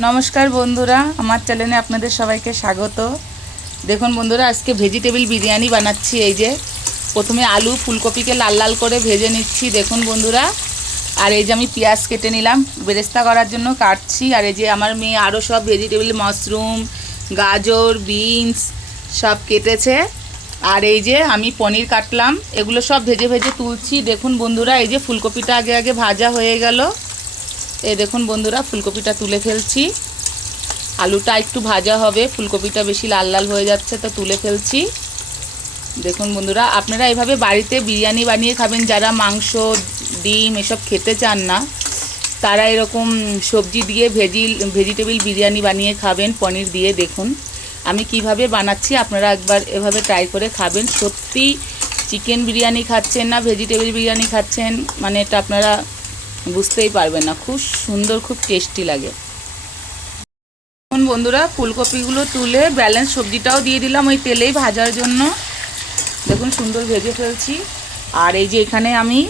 नमस्कार बंधुरा আমার চ্যানেলে আপনাদের সবাইকে স্বাগত। দেখুন বন্ধুরা আজকে ভেজিটেবল বিরিয়ানি বানাচ্ছি। এই যে প্রথমে আলু ফুলকপিকে লাল লাল করে ভেজে নিচ্ছি দেখুন বন্ধুরা। আর এই যে আমি পেঁয়াজ কেটে নিলাম বেরেস্তা করার জন্য কাটছি। আর এই যে আমার মেয়ে আরও সব ভেজিটেবল মাশরুম গাজর বিনস সব কেটেছে। আর এই যে আমি পনির কাটলাম, এগুলো সব ভেজে ভেজে তুলছি দেখুন বন্ধুরা। এই যে ফুলকপিটা আগে আগে ভাজা হয়ে গেল। এই দেখুন বন্ধুরা ফুলকপিটা তুলে ফেলছি। আলুটা একটু ভাজা হবে, ফুলকপিটা বেশি লাল লাল হয়ে যাচ্ছে তো তুলে ফেলছি। দেখুন বন্ধুরা আপনারা এইভাবে বাড়িতে বিরিয়ানি বানিয়ে খাবেন, যারা মাংস ডিম এসব খেতে চান না তারা এরকম সবজি দিয়ে ভেজিটেবল বিরিয়ানি বানিয়ে খাবেন পনির দিয়ে। দেখুন আমি কিভাবে বানাচ্ছি, আপনারা একবার এভাবে ট্রাই করে খাবেন। সত্যি চিকেন বিরিয়ানি খাচ্ছেন না ভেজিটেবল বিরিয়ানি খাচ্ছেন, মানে এটা আপনারা বুঝতেই পারবেন না। খুব সুন্দর খুব টেস্টি লাগে। এখন বন্ধুরা ফুলকপিগুলো তুলে ব্যালেন্স সবজিটাও দিয়ে দিলাম ওই তেলেই ভাজার জন্য। দেখুন সুন্দর ভেজে ফেলছি। আর এই যে এখানে আমি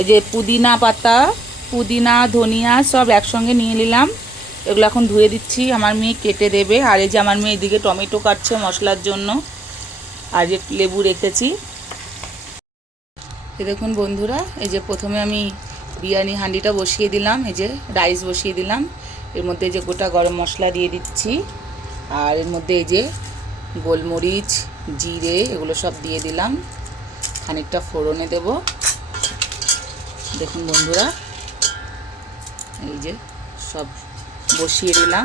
এই যে পুদিনা পাতা পুদিনা ধনিয়া সব একসঙ্গে নিয়ে নিলাম, এগুলো এখন ধুয়ে দিচ্ছি, আমার মেয়ে কেটে দেবে। আর এই যে আমার মেয়ে এদিকে টমেটো কাটছে মশলার জন্য, আর যে লেবু রেখেছি। এই দেখুন বন্ধুরা এই যে প্রথমে আমি বিরিয়ানি হাঁডিটা বসিয়ে দিলাম, এই যে রাইস বসিয়ে দিলাম, এর মধ্যে যে গোটা গরম মশলা দিয়ে দিচ্ছি। আর এর মধ্যে এই যে গোলমরিচ জিরে এগুলো সব দিয়ে দিলাম, খানিকটা ফোড়নে দেব। দেখুন বন্ধুরা এই যে সব বসিয়ে দিলাম,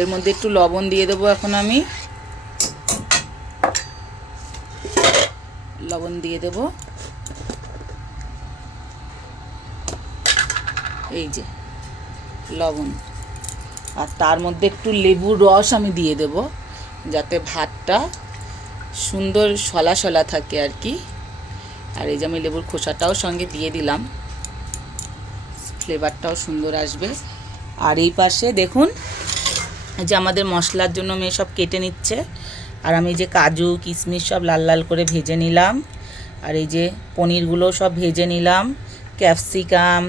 এর মধ্যে একটু লবণ দিয়ে দেবো। এখন আমি লবণ দিয়ে দেব, এই যে লবণ। আর তার মধ্যে একটু লেবুর রস আমি দিয়ে দেব, যাতে ভাতটা সুন্দর সলা সলা থাকে আর কি। আর এই যে আমি লেবুর খোসাটাও সঙ্গে দিয়ে দিলাম, ফ্লেভারটাও সুন্দর আসবে। আর এই পাশে দেখুন যে আমাদের মশলার জন্য মেয়ে সব কেটে নিচ্ছে। আর আমি যে কাজু কিশমিশ সব লাল লাল করে ভেজে নিলাম। আর এই যে পনিরগুলো সব ভেজে নিলাম, ক্যাপসিকাম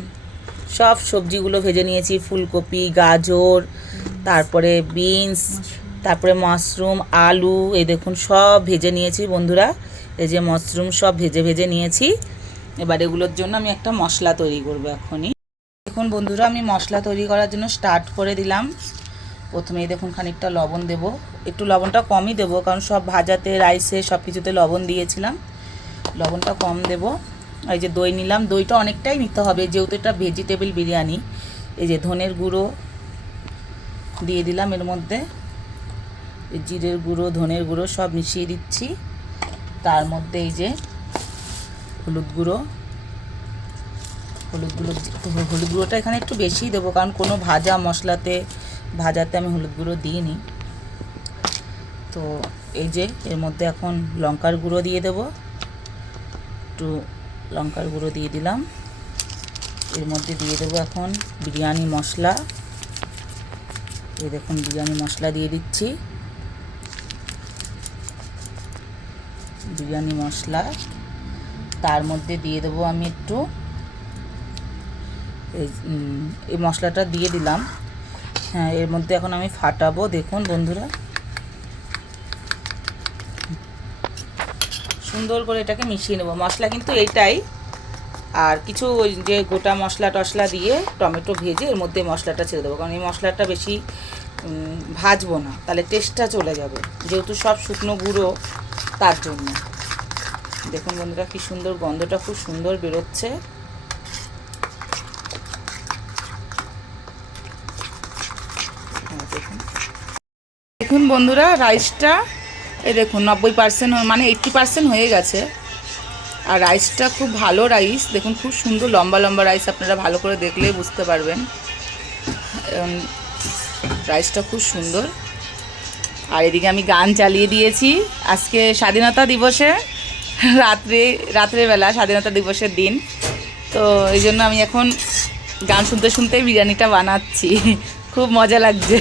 সব সবজিগুলো ভেজে নিয়েছি, ফুলকপি গাজর তারপরে বিনস তারপরে মাশরুম আলু এই দেখুন সব ভেজে নিয়েছি বন্ধুরা। এই যে মাশরুম সব ভেজে ভেজে নিয়েছি। এবার এগুলোর জন্য আমি একটা মশলা তৈরি করব এখনই। দেখুন বন্ধুরা আমি মশলা তৈরি করার জন্য স্টার্ট করে দিলাম। প্রথমেই দেখুন খানিকটা লবণ দেব, একটু লবণটা কমই দেব কারণ সব ভাজাতে রাইসে সব কিছুতে লবণ দিয়েছিলাম, লবণটা কম দেব। এই যে দই নিলাম, দইটা অনেকটাই নিতে হবে যেহেতু এটা ভেজিটেবল বিরিয়ানি। এই যে ধনের গুঁড়ো দিয়ে দিলাম, এর মধ্যে জিরের গুঁড়ো ধনের গুঁড়ো সব মিশিয়ে দিচ্ছি। তার মধ্যে এই যে হলুদ গুঁড়োটা এখানে একটু বেশিই দেবো কারণ কোনো ভাজাতে আমি হলুদ গুঁড়ো দিইনি। তো এই যে এর মধ্যে এখন লঙ্কার গুঁড়ো দিয়ে দেব, একটু লঙ্কার গুঁড়ো দিয়ে দিলাম। এর মধ্যে দিয়ে দেবো এখন বিরিয়ানি মশলা, এই দেখুন বিরিয়ানি মশলা দিয়ে দিচ্ছি। বিরিয়ানি মশলা তার মধ্যে দিয়ে দেবো আমি একটু এই মশলাটা দিয়ে দিলাম। হ্যাঁ এর মধ্যে এখন আমি ফাটাবো। দেখুন বন্ধুরা সুন্দর করে এটাকে মিশিয়ে নেব। মশলা কিন্তু এইটাই, আর কিছু ওই যে গোটা মশলা টশলা দিয়ে টমেটো ভেজে এর মধ্যে মশলাটা ছেড়ে দেবো, কারণ এই মশলাটা বেশি ভাজবো না তাহলে টেস্টটা চলে যাবে, যেহেতু সব শুকনো গুঁড়ো তার জন্য। দেখুন বন্ধুরা কি সুন্দর গন্ধটা খুব সুন্দর বেরোচ্ছে। দেখুন বন্ধুরা রাইসটা এই দেখুন 90% মানে 80% হয়ে গেছে। আর রাইসটা খুব ভালো রাইস, দেখুন খুব সুন্দর লম্বা লম্বা রাইস, আপনারা ভালো করে দেখলেই বুঝতে পারবেন রাইসটা খুব সুন্দর। আর এদিকে আমি গান চালিয়ে দিয়েছি, আজকে স্বাধীনতা দিবসে রাত্রেবেলা স্বাধীনতা দিবসের দিন, তো এই জন্য আমি এখন গান শুনতে শুনতেই বিরিয়ানিটা বানাচ্ছি, খুব মজা লাগছে।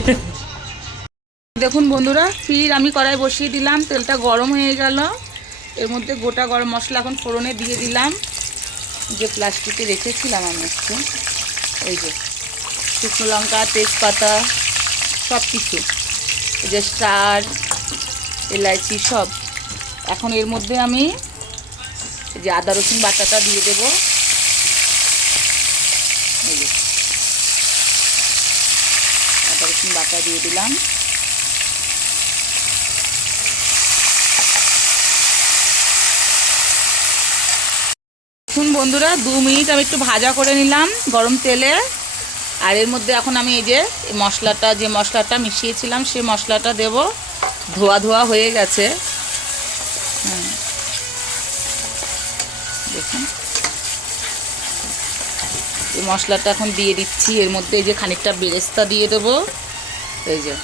দেখুন বন্ধুরা ফির আমি কড়াই বসিয়ে দিলাম, তেলটা গরম হয়ে গেল, এর মধ্যে গোটা গরম মশলা এখন ফোড়নে দিয়ে দিলাম, যে প্লাস্টিকে রেখেছিলাম আমি একটু, এই যে শুকনো লঙ্কা, তেজপাতা সব কিছু, এই যে স্টার, এলাইচি সব। এখন এর মধ্যে আমি এই যে আদা রসুন বাটাটা দিয়ে দেবো। এই যে আদা রসুন বাটা দিয়ে দিলাম। দেখুন বন্ধুরা, 2 মিনিট আমি একটু ভাজা করে নিলাম গরম তেলে। আর এর মধ্যে এখন আমি এই যে মশলাটা মিশিয়েছিলাম সেই মশলাটা দেব। ধোয়া ধোয়া হয়ে গেছে। দেখুন এই মশলাটা এখন দিয়ে দিচ্ছি। এর মধ্যে এই যে খানিকটা বেরেস্তা দিয়ে দেবো। এই যে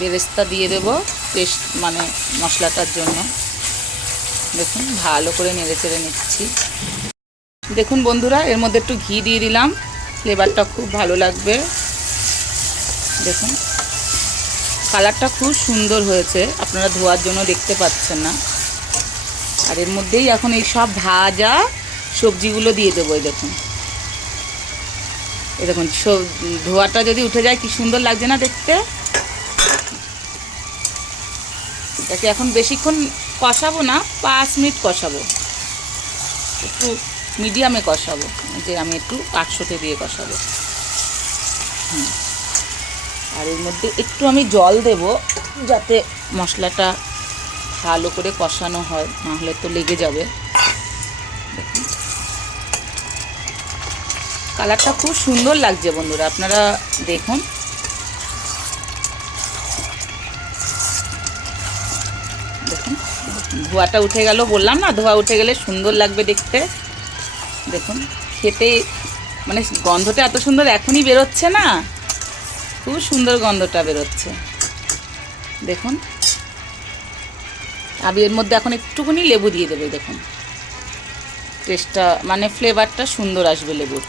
বেরেস্তা দিয়ে দেবো টেস্ট মানে মশলাটার জন্য। দেখুন ভালো করে নেড়ে চেড়ে নিচ্ছি। দেখুন বন্ধুরা, এর মধ্যে একটু ঘি দিয়ে দিলাম, ফ্লেভারটা খুব ভালো লাগবে। দেখুন কালারটা খুব সুন্দর হয়েছে, আপনারা ধোয়ার জন্য দেখতে পাচ্ছেন না। আর এর মধ্যেই এখন এই সব ভাজা সবজিগুলো দিয়ে দেবো। এই দেখুন, এই দেখুন ধোয়াটা যদি উঠে যায় কি সুন্দর লাগছে না দেখতে। এটাকে এখন বেশিক্ষণ কষাবো না, 5 মিনিট কষাবো, একটু মিডিয়ামে কষাবো। যে আমি একটু আটশোতে দিয়ে কষাবো। আর এর মধ্যে একটু আমি জল দেব যাতে মশলাটা ভালো করে কষানো হয়, নাহলে তো লেগে যাবে। দেখুন কালারটা খুব সুন্দর লাগছে বন্ধুরা, আপনারা দেখুন। দেখুন ধোয়াটা উঠে গেল, বললাম না ধোয়া উঠে গেলে সুন্দর লাগবে দেখতে। দেখুন খেতে মানে গন্ধটা এত সুন্দর এখনই বেরোচ্ছে না, খুব সুন্দর গন্ধটা বেরোচ্ছে। দেখুন আমি এর মধ্যে এখন একটুখানি লেবু দিয়ে দেবো। দেখুন টেস্টটা মানে ফ্লেভারটা সুন্দর আসবে লেবুর।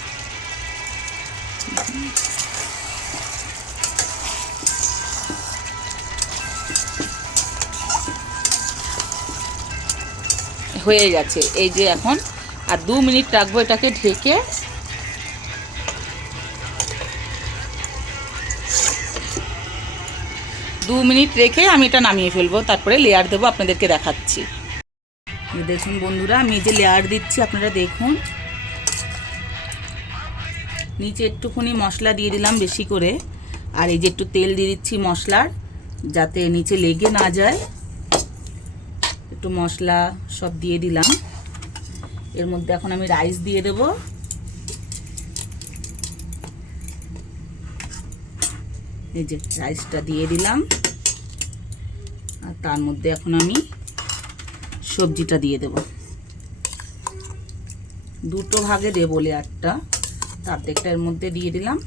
হয়ে গেছে এই যে এখন। আর 2 মিনিট রাখবো এটাকে ঢেকে। দু মিনিট রেখে আমি এটা নামিয়ে ফেলবো, তারপরে লেয়ার দেবো, আপনাদেরকে দেখাচ্ছি। দেখুন বন্ধুরা, আমি যে লেয়ার দিচ্ছি আপনারা দেখুন। নিচে একটুখানি মশলা দিয়ে দিলাম বেশি করে, আর এই যে একটু তেল দিয়ে দিচ্ছি মশলার, যাতে নিচে লেগে না যায়। একটু মশলা সব দিয়ে দিলাম। এর মধ্যে এখন আমি রাইস দিয়ে দেব। এই যে রাইসটা দিয়ে দিলাম, আর তার মধ্যে এখন আমি সবজিটা দিয়ে দেব। দুটো ভাগে দেবো লেয়ারটা, অর্ধেকটা এর মধ্যে দিয়ে দিলাম।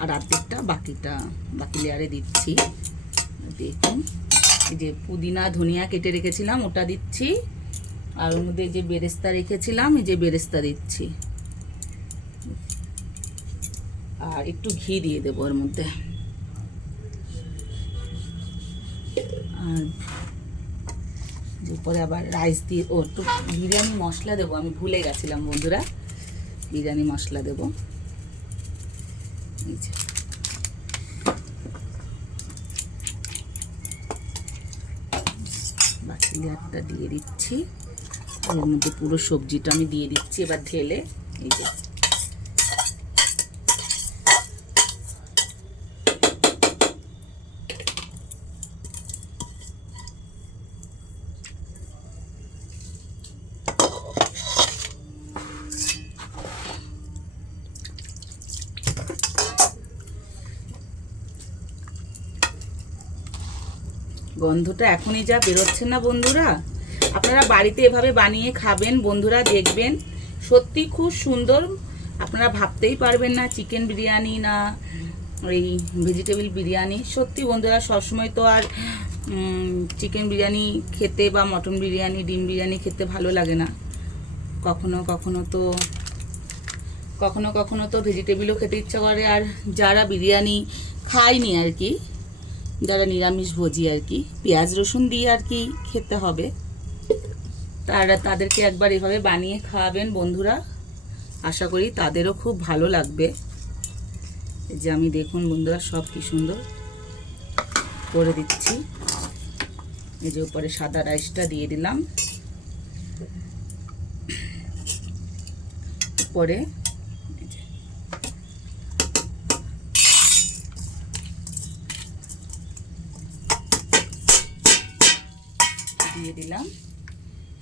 আর অর্ধেকটা বাকি লেয়ারে দিচ্ছি। দেখুন এই যে পুদিনা ধনিয়া কেটে রেখেছিলাম ওটা দিচ্ছি, আর ওর মধ্যে এই যে বেরেস্তা রেখেছিলাম এই যে বেরেস্তা দিচ্ছি, আর একটু ঘি দিয়ে দেবো এর মধ্যে। আর এরপরে আবার রাইস দিয়ে একটু বিরিয়ানি মশলা দেবো, আমি ভুলে গেছিলাম বন্ধুরা, বিরিয়ানি মশলা দেবো। এই যে বাকি লেয়ারটা দিয়ে দিচ্ছি, এর মধ্যে পুরো সবজিটা আমি দিয়ে দিচ্ছি এবার ঢেলে। এই যে গন্ধটা এখনই যা বেরোচ্ছে না বন্ধুরা, আপনারা বাড়িতে এভাবে বানিয়ে খাবেন বন্ধুরা, দেখবেন সত্যি খুব সুন্দর। আপনারা ভাবতেই পারবেন না চিকেন বিরিয়ানি না এই ভেজিটেবল বিরিয়ানি। সত্যি বন্ধুরা, সবসময় তো আর চিকেন বিরিয়ানি খেতে বা মটন বিরিয়ানি ডিম বিরিয়ানি খেতে ভালো লাগে না, কখনো কখনো তো ভেজিটেবলও খেতে ইচ্ছা করে। আর যারা বিরিয়ানি খায়নি আর কি, যারা নিরামিষ ভোজি আর কি, পেঁয়াজ রসুন দিয়ে আর কি খেতে হবে, তাদেরকে একবার এভাবে বানিয়ে খাওয়াবেন বন্ধুরা, আশা করি তাদেরও খুব ভালো লাগবে। এই যে আমি দেখুন বন্ধুরা সব কি সুন্দর করে দিচ্ছি। এই যে উপরে সাদা রাইসটা দিয়ে দিলাম, উপরে দিয়ে দিলাম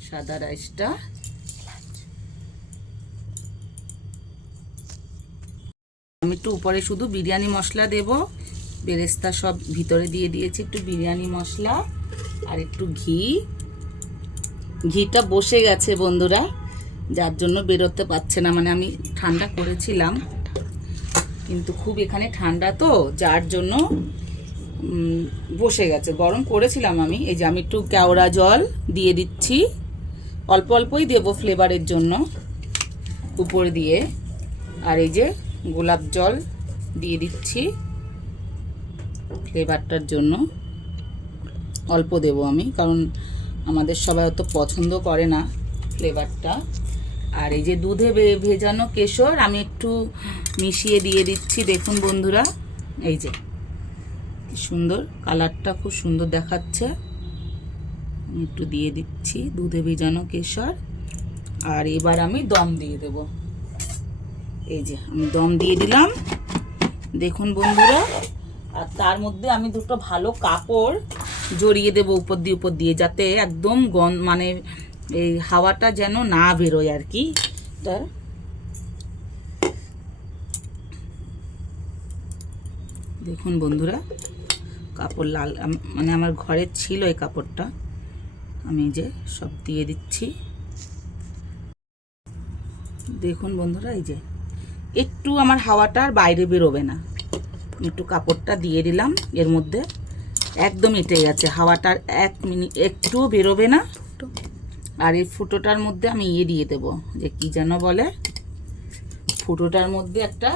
সাদা রাইসটা। আমি একটু উপরে শুধু বিরিয়ানি মশলা দেব, বেরেস্তা সব ভিতরে দিয়ে দিয়েছি, একটু বিরিয়ানি মশলা আর একটু ঘি। ঘিটা বসে গেছে বন্ধুরা, যার জন্য বেরোতে পারছে না, মানে আমি ঠান্ডা করেছিলাম কিন্তু খুব এখানে ঠান্ডা তো, যার জন্য বসে গেছে। গরম করেছিলাম আমি। এই যে আমি একটু কেওড়া জল দিয়ে দিচ্ছি, অল্প অল্পই দেবো ফ্লেভারের জন্য উপর দিয়ে। আর এই যে গোলাপ জল দিয়ে দিচ্ছি ফ্লেভারটার জন্য, অল্প দেব আমি, কারণ আমাদের সবাই অত পছন্দ করে না ফ্লেভারটা। আর এই যে দুধে ভেজানো কেশর আমি একটু মিশিয়ে দিয়ে দিচ্ছি, দেখুন বন্ধুরা। এই যে কি সুন্দর কালারটা, খুব সুন্দর দেখাচ্ছে। আমি একটু দিয়ে দিচ্ছি দুধে ভেজানো কেশর। আর এবার আমি দম দিয়ে দেব। এই যে আমি দম দিয়ে দিলাম, দেখুন বন্ধুরা। আর তার মধ্যে আমি দুটো ভালো কাপড় জড়িয়ে দেব উপর দিয়ে, যাতে একদম মানে এই হাওয়াটা যেন না বেরোয় আর কি। দেখুন বন্ধুরা, কাপড় লাল মানে আমার ঘরে ছিল এই কাপড়টা, আমি যে সব দিয়ে দিচ্ছি। দেখুন বন্ধুরা, এই যে একটু আমার হাওয়াটা আর বাইরে বেরোবে না, একটু কাপড়টা দিয়ে দিলাম এর মধ্যে, একদম এঁটে গেছে হাওয়াটার, 1 মিনিট একটুও বেরোবে না। আর এই ফুটোটার মধ্যে আমি দিয়ে দেবো, যে কি যেন বলে, ফুটোটার মধ্যে একটা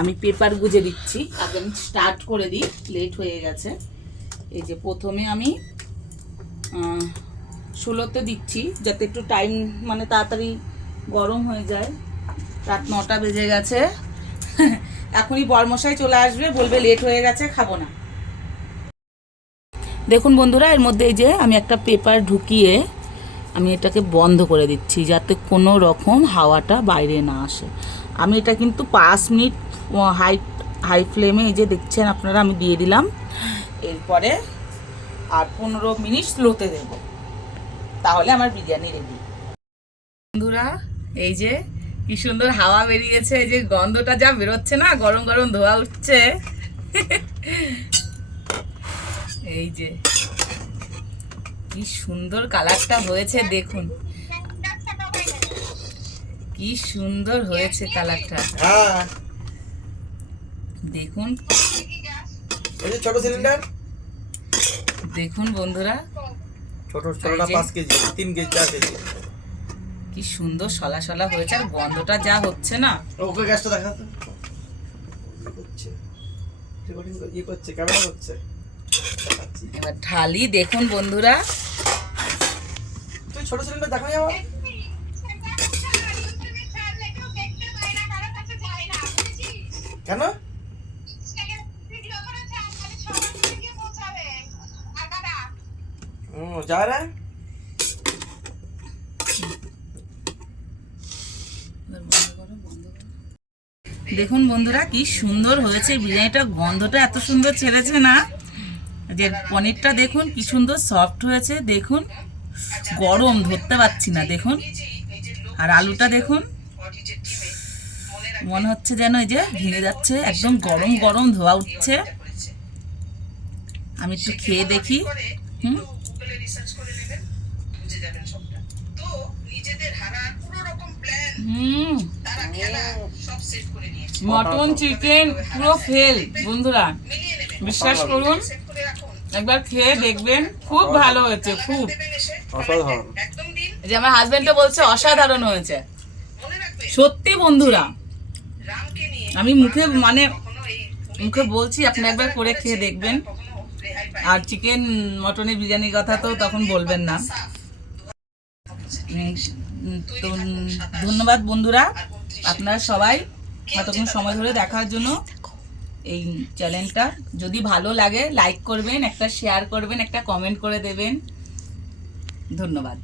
আমি পেপার গুজে দিচ্ছি। আগে আমি স্টার্ট করে দিই, লেট হয়ে গেছে। এই যে প্রথমে আমি 16তে দিচ্ছি, যাতে একটু টাইম মানে তাড়াতাড়ি গরম হয়ে যায়। রাত 9টা বেজে গেছে, এখনই বরমশাই চলে আসবে, বলবে লেট হয়ে গেছে, খাবো না। দেখুন বন্ধুরা, এর মধ্যে এই যে আমি একটা পেপার ঢুকিয়ে আমি এটাকে বন্ধ করে দিচ্ছি, যাতে কোনো রকম হাওয়াটা বাইরে না আসে। আমি এটা কিন্তু 5 মিনিট হাই ফ্লেমে, এই যে দেখছেন আপনারা, আমি দিয়ে দিলাম। এরপরে আর 15 মিনিট স্লোতে দেব, তাহলে আমার বিরিয়ানি রেডি। বন্ধুরা, এই যে কি সুন্দর হাওয়া বেরিয়েছে, এই যে গন্ধটা যা বেরোচ্ছে না, গরম গরম ধোয়া উঠছে। এই যে কি সুন্দর কালারটা হয়েছে, দেখুন কি সুন্দর হয়েছে কালারটা। দেখুন, এই যে ছোট সিলিন্ডার, দেখুন বন্ধুরা, ছোটটা 5 কেজি, 3 কেজি, 4 কেজি, কি সুন্দর সলা সলা হয়েছে। আর গন্ধটা যা হচ্ছে না, ওকে গ্যাসটা দেখা তো হচ্ছে, রেকর্ডিং করছে, ক্যামেরা করছে। এবার ঢালি, দেখুন বন্ধুরা। তুই ছোট সিলিন্ডার দেখাই আমার, কেন যা রে। দেখুন বন্ধুরা, কি সুন্দর হয়েছে বিরিয়ানিটা, গন্ধটা এত সুন্দর ছেড়েছে না, যে পনিরটা দেখুন কি সুন্দর সফট হয়েছে, দেখুন গরম ধরতে পারছি না, দেখুন। আর আলুটা দেখুন, মনে হচ্ছে যেন এই যে ভেঙে যাচ্ছে, একদম গরম গরম ধোয়া উঠছে। আমি একটু খেয়ে দেখি। মটন চিকেন পুরো ফেল বন্ধুরা, বিশ্বাস করুন, একবার খেয়ে দেখবেন, খুব ভালো হয়েছে, খুব অসাধারণ। যে আমার হাজবেন্ডও বলছে অসাধারণ হয়েছে, সত্যি বন্ধুরা। আমি মুখে বলছি, আপনি একবার করে খেয়ে দেখবেন। আর চিকেন মটনের বিরিয়ানির কথা তো তখন বলবেন না। তো ধন্যবাদ বন্ধুরা, আপনারা সবাই এতক্ষণ সময় ধরে দেখার জন্য। এই চ্যানেলটা যদি ভালো লাগে লাইক করবেন, একটা শেয়ার করবেন, একটা কমেন্ট করে দেবেন। ধন্যবাদ।